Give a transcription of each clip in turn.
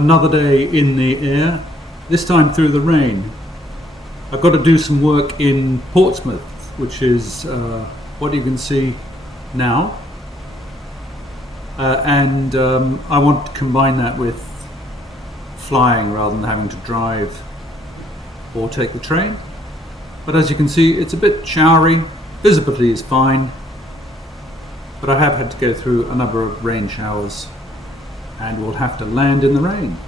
Another day in the air, this time through the rain. I've got to do some work in Portsmouth, which is what you can see now. And I want to combine that with flying rather than having to drive or take the train. But as you can see, it's a bit showery. Visibility is fine, but I have had to go through a number of rain showers and will have to land in the rain.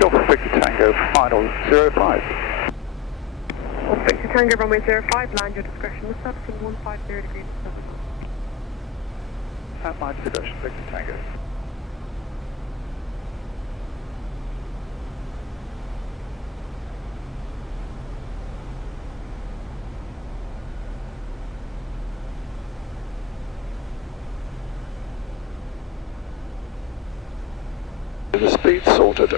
Golf Victor Tango, final 05. Victor Tango, runway 05, land your discretion, with servicing 150 degrees of southern. At my discretion, Victor Tango. The speed sorted.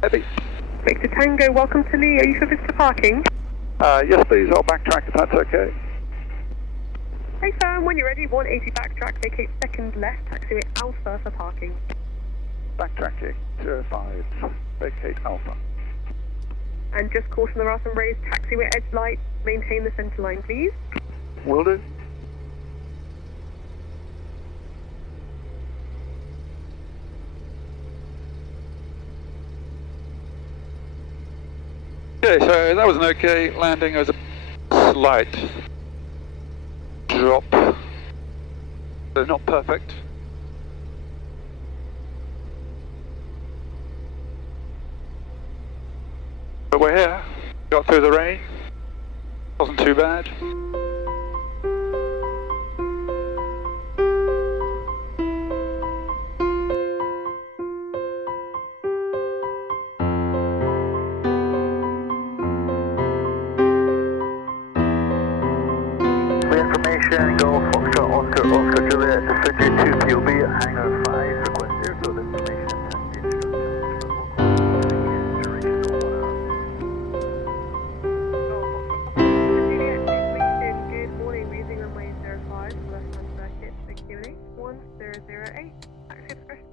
Heavy. Victor Tango, welcome to Lee. Are you for visitor parking? Yes please, I'll backtrack if that's okay. Hey firm, when you're ready, 180 backtrack, vacate second left, taxiway Alpha for parking. Backtracking, 05, vacate Alpha. And just caution there are some raised taxiway edge lights, maintain the centre line please. Will do. Okay, so that was an okay landing. There was a slight drop, so not perfect. But we're here. Got through the rain. Wasn't too bad. Information, Golf, Foxtrot, Oscar, Oscar, Juliet, Fidget 2 POB at Hangar 5, request airfield information and the instructions for local duration of 1 hour. Good morning, raising runway 05, left hand circuit, Q&A 1008, taxi expression.